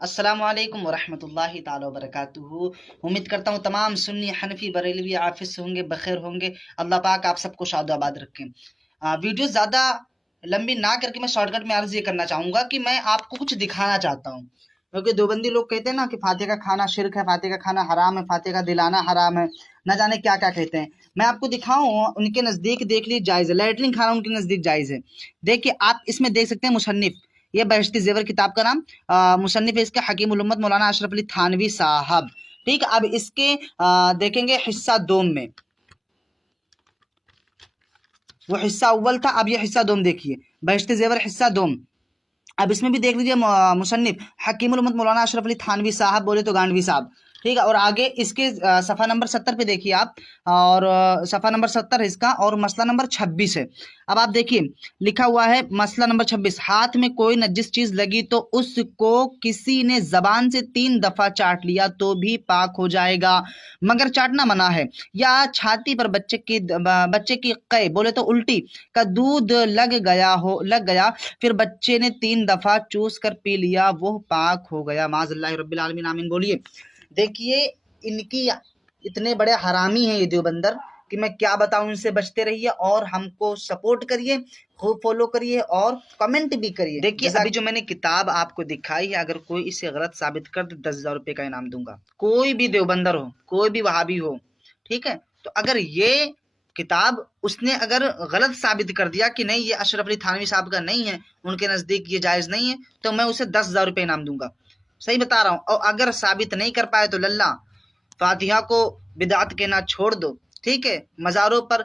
अस्सलाम वालेकुम वरहमतुल्लाहि ताला वबरकातुहू। उम्मीद करता हूँ तमाम सुन्नी हनफी बरेलवी आफिस से होंगे, बखैर होंगे। अल्लाह पाक आप सबको शाद आबाद रखें। वीडियो ज़्यादा लंबी ना करके मैं शॉर्टकट में अर्ज़ ये करना चाहूँगा कि मैं आपको कुछ दिखाना चाहता हूँ, क्योंकि देवबंदी लोग कहते हैं ना कि फातिहा का खाना शिरक है, फातिहा का खाना हराम है, फातिहा का दिलाना हराम है, न जाने क्या क्या कहते हैं। मैं आपको दिखाऊँ, उनके नज़दीक देख लीजिए जायज़ है, लैट्रिन खाना उनके नज़दीक जायज़ है। देखिए आप इसमें देख सकते हैं मुसन्निफ़, ये बहश्ती ज़ेवर किताब का नाम, मुसन्निफ़ है इसका हकीम उल उम्मत मौलाना अशरफ अली थानवी साहब। ठीक, अब इसके देखेंगे हिस्सा दोम में, वो हिस्सा अव्वल था, अब ये हिस्सा दोम देखिए, बहश्ती ज़ेवर हिस्सा दोम। अब इसमें भी देख लीजिए मुसन्निफ हकीम उल उम्मत मौलाना अशरफ अली थानवी साहब, बोले तो गांडवी साहब। ठीक है, और आगे इसके सफ़ा नंबर 70 पे देखिए आप, और सफ़ा नंबर 70 है इसका, और मसला नंबर 26 है। अब आप देखिए लिखा हुआ है मसला नंबर 26, हाथ में कोई नजिस चीज़ लगी तो उसको किसी ने ज़बान से 3 दफ़ा चाट लिया तो भी पाक हो जाएगा, मगर चाटना मना है। या छाती पर बच्चे की कै, बोले तो उल्टी का दूध लग गया, फिर बच्चे ने 3 दफ़ा चूस कर पी लिया, वो पाक हो गया। माज़ल्लाह रब्बिल आलमीन, आमीन बोलिए। देखिए इनकी इतने बड़े हरामी हैं ये देवबंदर कि मैं क्या बताऊं। इनसे बचते रहिए और हमको सपोर्ट करिए, खूब फॉलो करिए और कमेंट भी करिए। देखिए अभी जो मैंने किताब आपको दिखाई है, अगर कोई इसे गलत साबित कर दे 10,000 रुपये का इनाम दूंगा। कोई भी देवबंदर हो, कोई भी वहाबी हो, ठीक है। तो अगर ये किताब उसने अगर गलत साबित कर दिया कि नहीं ये अशरफ अली थानवी साहब का नहीं है, उनके नज़दीक ये जायज़ नहीं है, तो मैं उसे 10,000 रुपये इनाम दूंगा। सही बता रहा हूँ। और अगर साबित नहीं कर पाए तो लल्ला फातिहा को बिदात कहना छोड़ दो, ठीक है। मज़ारों पर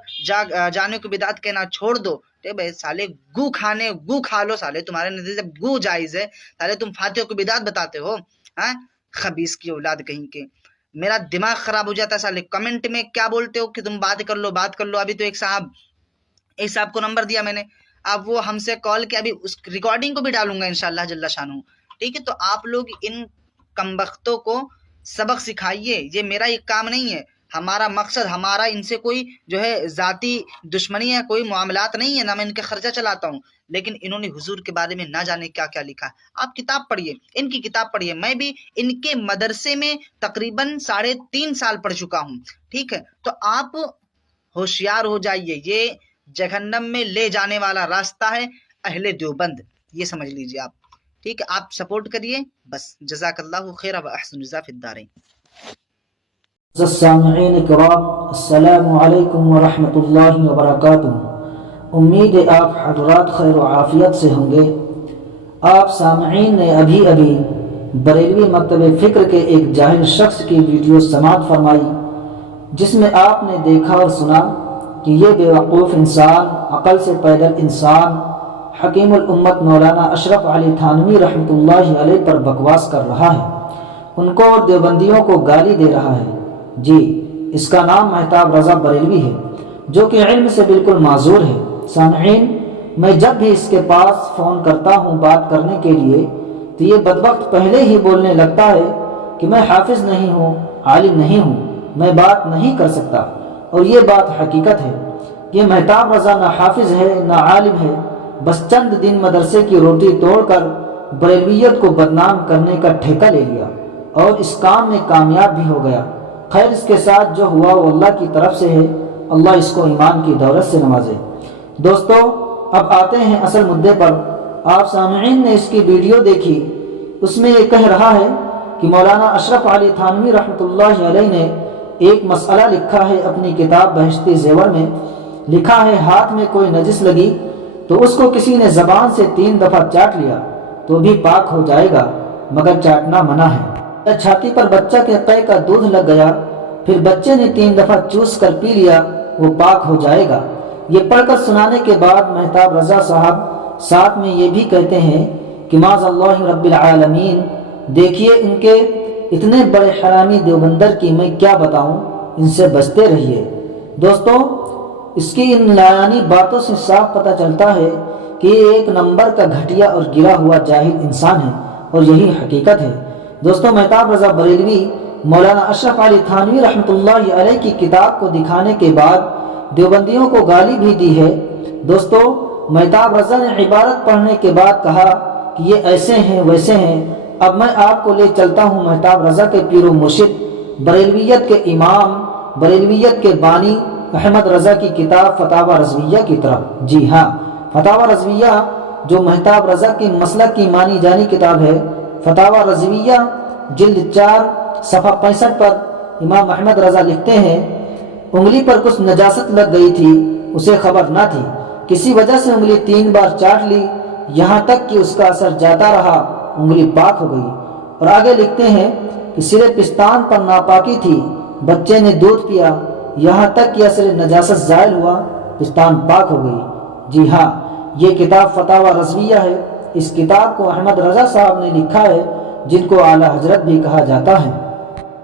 जाने को बिदात कहना छोड़ दो। भाई साले गू खा लो साले, तुम्हारे नजर जब गू जायज़ है, साले तुम फातिहा को बिदात बताते हो। हाँ, खबीस की औलाद कहीं के, मेरा दिमाग खराब हो जाता है साले। कमेंट में क्या बोलते हो कि तुम बात कर लो। अभी तो एक साहब को नंबर दिया मैंने, अब वो हमसे कॉल के, अभी उस रिकॉर्डिंग को भी डालूंगा इंशाल्लाह जल्ला शानू। ठीक है, तो आप लोग इन कमबख्तों को सबक सिखाइए, ये मेरा एक काम नहीं है। हमारा मकसद, हमारा इनसे कोई जो है ज़ाती दुश्मनी है, कोई मामलात नहीं है, ना मैं इनका खर्चा चलाता हूँ। लेकिन इन्होंने हुजूर के बारे में ना जाने क्या क्या लिखा है। आप किताब पढ़िए, इनकी किताब पढ़िए। मैं भी इनके मदरसे में तकरीबन 3.5 साल पढ़ चुका हूँ। ठीक है, तो आप होशियार हो जाइए, ये जहन्नम में ले जाने वाला रास्ता है अहले देवबंद, ये समझ लीजिए आप। ठीक है, आप सपोर्ट करिए बस। जज़ाकल्लाहु खैर व अहसन जज़ा फिद्दारैन। सामईन किराम, अस्सलामु अलैकुम व रहमतुल्लाहि व बरकातुहू। उम्मीद है आप हज़रात खैर व आफियत से होंगे। आप सामईन ने अभी बरेलवी मकतब फ़िक्र के एक जाहिल शख्स की वीडियो समाअत फरमाई, जिसमें आपने देखा और सुना कि ये बेवकूफ़ इंसान, अक़ल से पैदल इंसान हकीम उल उम्मत मौलाना अशरफ अली थानवी रहमतुल्लाहि अलैह पर बकवास कर रहा है, उनको और देवबंदियों को गाली दे रहा है। जी, इसका नाम महताब रज़ा बरेलवी है, जो कि इल्म से बिल्कुल माजूर है। सामईन, मैं जब भी इसके पास फ़ोन करता हूँ बात करने के लिए, तो ये बदबख्त पहले ही बोलने लगता है कि मैं हाफिज़ नहीं हूँ, आलिम नहीं हूँ, मैं बात नहीं कर सकता। और ये बात हकीकत है। ये महताब रज़ा ना हाफिज़ है ना आलिम है, बस चंद दिन मदरसे की रोटी तोड़कर बरेलवियत को बदनाम करने का ठेका ले लिया और इस काम में कामयाब भी हो गया। खैर, इसके साथ जो हुआ वो अल्लाह की तरफ से है, अल्लाह इसको ईमान की दौलत से नवाजे। दोस्तों, अब आते हैं असल मुद्दे पर। आप सामईन ने इसकी वीडियो देखी, उसमें ये कह रहा है कि मौलाना अशरफ अली थानवी रहमतुल्लाहि अलैह ने एक मसला लिखा है अपनी किताब बहश्ती ज़ेवर में। लिखा है, हाथ में कोई नजिस लगी तो उसको किसी ने ज़बान से 3 दफ़ा चाट लिया तो भी पाक हो जाएगा, मगर चाटना मना है। छाती पर बच्चा के कै का दूध लग गया, फिर बच्चे ने 3 दफ़ा चूस कर पी लिया, वो पाक हो जाएगा। ये पढ़कर सुनाने के बाद महताब रज़ा साहब साथ में ये भी कहते हैं कि माज़ल्लाहि रब्बिल आलमीन, देखिए इनके इतने बड़े हरामी देवबंदर की मैं क्या बताऊं, इनसे बचते रहिए। दोस्तों, इसकी इन लायानी बातों से साफ पता चलता है कि ये एक नंबर का घटिया और गिरा हुआ जाहिल इंसान है, और यही हकीकत है। दोस्तों, महताब रज़ा बरेलवी मौलाना अशरफ अली थानवी रहमतुल्लाहि अलैह की किताब को दिखाने के बाद देवबंदियों को गाली भी दी है। दोस्तों, महताब रज़ा ने इबारत पढ़ने के बाद कहा कि ये ऐसे हैं वैसे हैं, اب میں آپ کو لے چلتا ہوں مہتاب رضا کے پیر و مرشد، بریلویت کے امام، بریلویت کے بانی احمد رضا کی کتاب فتاوی رضویہ کی طرف۔ جی ہاں، فتاوی رضویہ جو مہتاب رضا کی مسلک کی مانی جانی کتاب ہے۔ فتاوی رضویہ جلد 4 صفحہ 65 پر امام احمد رضا لکھتے ہیں، انگلی پر کچھ نجاست لگ گئی تھی، اسے خبر نہ تھی، کسی وجہ سے انگلی 3 بار چاٹ لی، یہاں تک کہ اس کا اثر جاتا رہا، انگلی پاک ہو گئی۔ اور آگے لکھتے ہیں کہ سرے پستان پر ناپاکی تھی، بچے نے دودھ پیا، یہاں تک کہ اثر نجاست زائل ہوا، پستان پاک ہو گئی۔ جی ہاں، یہ کتاب فتاوی رضویہ ہے۔ اس کتاب کو احمد رضا صاحب نے لکھا ہے، جن کو اعلیٰ حضرت بھی کہا جاتا ہے۔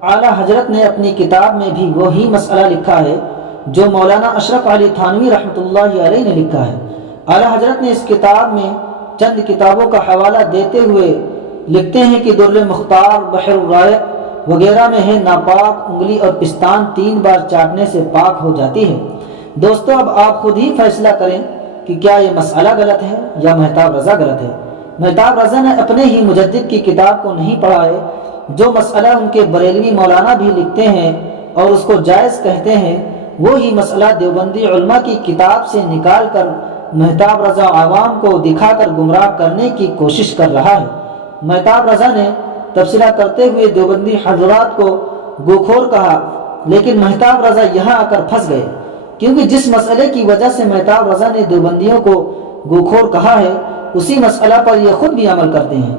اعلیٰ حضرت نے اپنی کتاب میں بھی وہی مسئلہ لکھا ہے جو مولانا اشرف علی تھانوی رحمۃ اللہ علیہ نے لکھا ہے۔ اعلیٰ حضرت نے اس کتاب میں چند کتابوں کا حوالہ دیتے ہوئے لکھتے ہیں کہ در مختار، بحر الرائق وغیرہ میں ہے ناپاک انگلی اور پستان 3 بار چاٹنے سے پاک ہو جاتی ہے۔ دوستو، اب آپ خود ہی فیصلہ کریں کہ کیا یہ مسئلہ غلط ہے یا مہتاب رضا غلط ہے۔ مہتاب رضا نے اپنے ہی مجدد کی کتاب کو نہیں پڑھا ہے، جو مسئلہ ان کے بریلوی مولانا بھی لکھتے ہیں اور اس کو جائز کہتے ہیں، وہی مسئلہ دیوبندی علماء کی کتاب سے نکال کر مہتاب رضا عوام کو دکھا کر گمراہ کرنے کی کوشش کر رہا ہے۔ مہتاب رضا نے تبصرہ کرتے ہوئے دیوبندی حضرات کو گوخور کہا، لیکن مہتاب رضا یہاں آ کر پھنس گئے، کیونکہ جس مسئلے کی وجہ سے مہتاب رضا نے دیوبندیوں کو گوخور کہا ہے، اسی مسئلہ پر یہ خود بھی عمل کرتے ہیں۔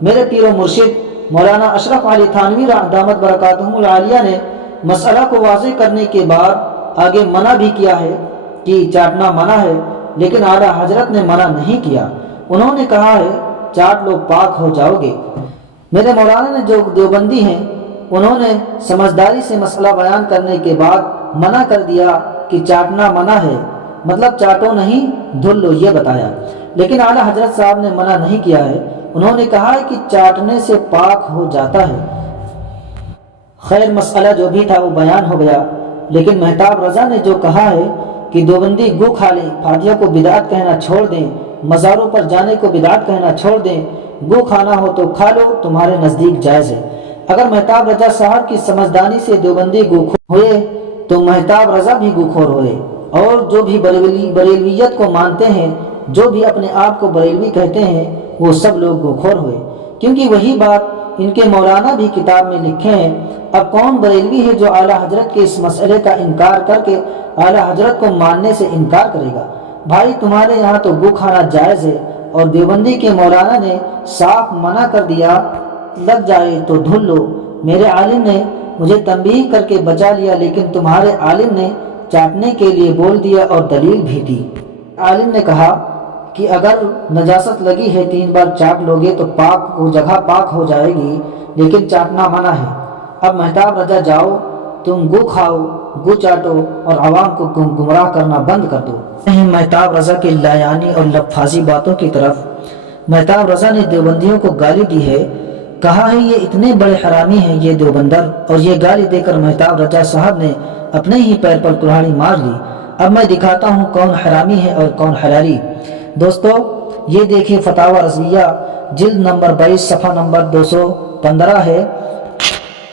میرے پیر و مرشد مولانا اشرف علی تھانوی دامت برکاتہم العالیہ نے مسئلہ کو واضح کرنے کے بعد آگے منع بھی کیا ہے کہ چاٹنا منع ہے، لیکن اعلیٰ حضرت نے منع نہیں کیا۔ انہوں نے کہا ہے چاٹ لو پاک ہو جاؤ گے۔ میرے مولانا نے جو دیوبندی ہیں، انہوں نے سمجھداری سے مسئلہ بیان کرنے کے بعد منع کر دیا کہ چاٹنا منع ہے، مطلب چاٹو نہیں دھل لو، یہ بتایا۔ لیکن اعلیٰ حضرت صاحب نے منع نہیں کیا ہے، انہوں نے کہا ہے کہ چاٹنے سے پاک ہو جاتا ہے۔ خیر، مسئلہ جو بھی تھا وہ بیان ہو گیا، لیکن مہتاب رضا نے جو کہا ہے کہ دیوبندی گو کھا لیں، فاتحہ کو بدعت کہنا چھوڑ دیں، مزاروں پر جانے کو بدعت کہنا چھوڑ دیں، گو کھانا ہو تو کھا لو، تمہارے نزدیک جائز ہے۔ اگر مہتاب رضا صاحب کی سمجھدانی سے دیوبندی گوخور ہوئے تو مہتاب رضا بھی گوخور ہوئے، اور جو بھی بریلویت کو مانتے ہیں، جو بھی اپنے آپ کو بریلوی کہتے ہیں، وہ سب لوگ گوخور ہوئے، کیونکہ وہی بات ان کے مولانا بھی کتاب میں لکھے ہیں۔ اب کون بریلوی ہے جو اعلیٰ حضرت کے اس مسئلے کا انکار کر کے اعلیٰ حضرت کو ماننے سے انکار کرے گا؟ بھائی، تمہارے یہاں تو گو کھانا جائز ہے، اور دیوبندی کے مولانا نے صاف منع کر دیا، لگ جائے تو دھل لو۔ میرے عالم نے مجھے تنبیہ کر کے بچا لیا، لیکن تمہارے عالم نے چاٹنے کے لیے بول دیا اور دلیل بھی دی۔ عالم نے کہا کہ اگر نجاست لگی ہے 3 بار چاٹ لوگے تو پاک وہ جگہ پاک ہو جائے گی، لیکن چاٹنا منع ہے۔ اب مہتاب رضا جاؤ، تم گو کھاؤ، گو چاٹو اور عوام کو گمراہ کرنا بند کر دو۔ مہتاب رضا کی لایانی اور لفاظی باتوں کی طرف مہتاب رضا نے دیوبندیوں کو گالی دی ہے، کہا ہے یہ اتنے بڑے حرامی ہیں یہ دیوبندر، اور یہ گالی دے کر مہتاب رضا صاحب نے اپنے ہی پیر پر کلہاڑی مار لی۔ اب میں دکھاتا ہوں کون حرامی ہے اور کون حلالی۔ دوستو، یہ دیکھیں فتاوی رضویہ جلد نمبر 22 صفحہ نمبر 215 ہے،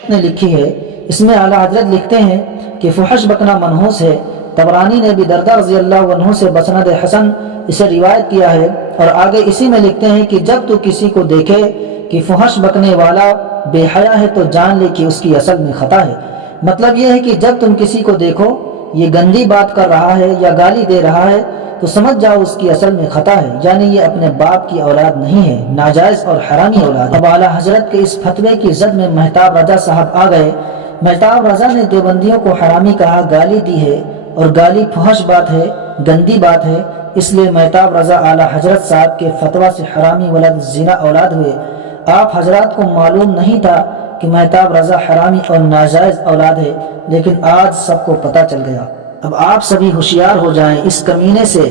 نے لکھی ہے۔ اس میں اعلیٰ حضرت لکھتے ہیں کہ فحش بکنا منحوس ہے۔ طبرانی نے بھی دردہ رضی اللہ عنہ سے بسند حسن اسے روایت کیا ہے، اور آگے اسی میں لکھتے ہیں کہ جب تو کسی کو دیکھے کہ فحش بکنے والا بے حیا ہے تو جان لے کہ اس کی اصل میں خطا ہے۔ مطلب یہ ہے کہ جب تم کسی کو دیکھو یہ گندی بات کر رہا ہے یا گالی دے رہا ہے تو سمجھ جاؤ اس کی اصل میں خطا ہے، یعنی یہ اپنے باپ کی اولاد نہیں ہے، ناجائز اور حرامی اولاد ہے۔ اب اعلیٰ حضرت کے اس فتوے کی زد میں مہتاب رضا صاحب آ گئے۔ مہتاب رضا نے دیوبندیوں کو حرامی کہا، گالی دی ہے، اور گالی فحش بات ہے، گندی بات ہے، اس لیے مہتاب رضا اعلیٰ حضرت صاحب کے فتویٰ سے حرامی ولد زنا اولاد ہوئے۔ آپ حضرات کو معلوم نہیں تھا کہ مہتاب رضا حرامی اور ناجائز اولاد ہے، لیکن آج سب کو پتہ چل گیا۔ اب آپ سبھی ہوشیار ہو جائیں، اس کمینے سے،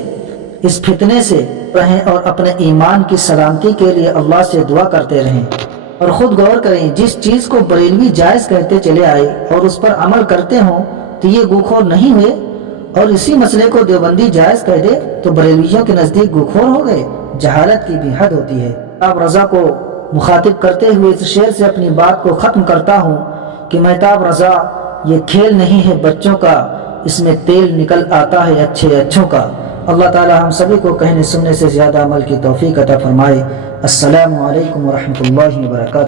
اس فتنے سے رہیں، اور اپنے ایمان کی سلامتی کے لیے اللہ سے دعا کرتے رہیں، اور خود غور کریں جس چیز کو بریلوی جائز کہتے چلے آئے اور اس پر عمل کرتے ہوں تو یہ گوخور نہیں ہوئے، اور اسی مسئلے کو دیوبندی جائز کہہ دے تو بریلویوں کے نزدیک گوخور ہو گئے۔ جہالت کی بھی حد ہوتی ہے۔ آپ رضا کو مخاطب کرتے ہوئے اس شعر سے اپنی بات کو ختم کرتا ہوں کہ مہتاب رضا یہ کھیل نہیں ہے بچوں کا، اس میں تیل نکل آتا ہے اچھے اچھوں کا۔ اللہ تعالی ہم سبھی کو کہنے سننے سے زیادہ عمل کی توفیق عطا فرمائے۔ السلام علیکم ورحمۃ اللہ وبرکاتہ۔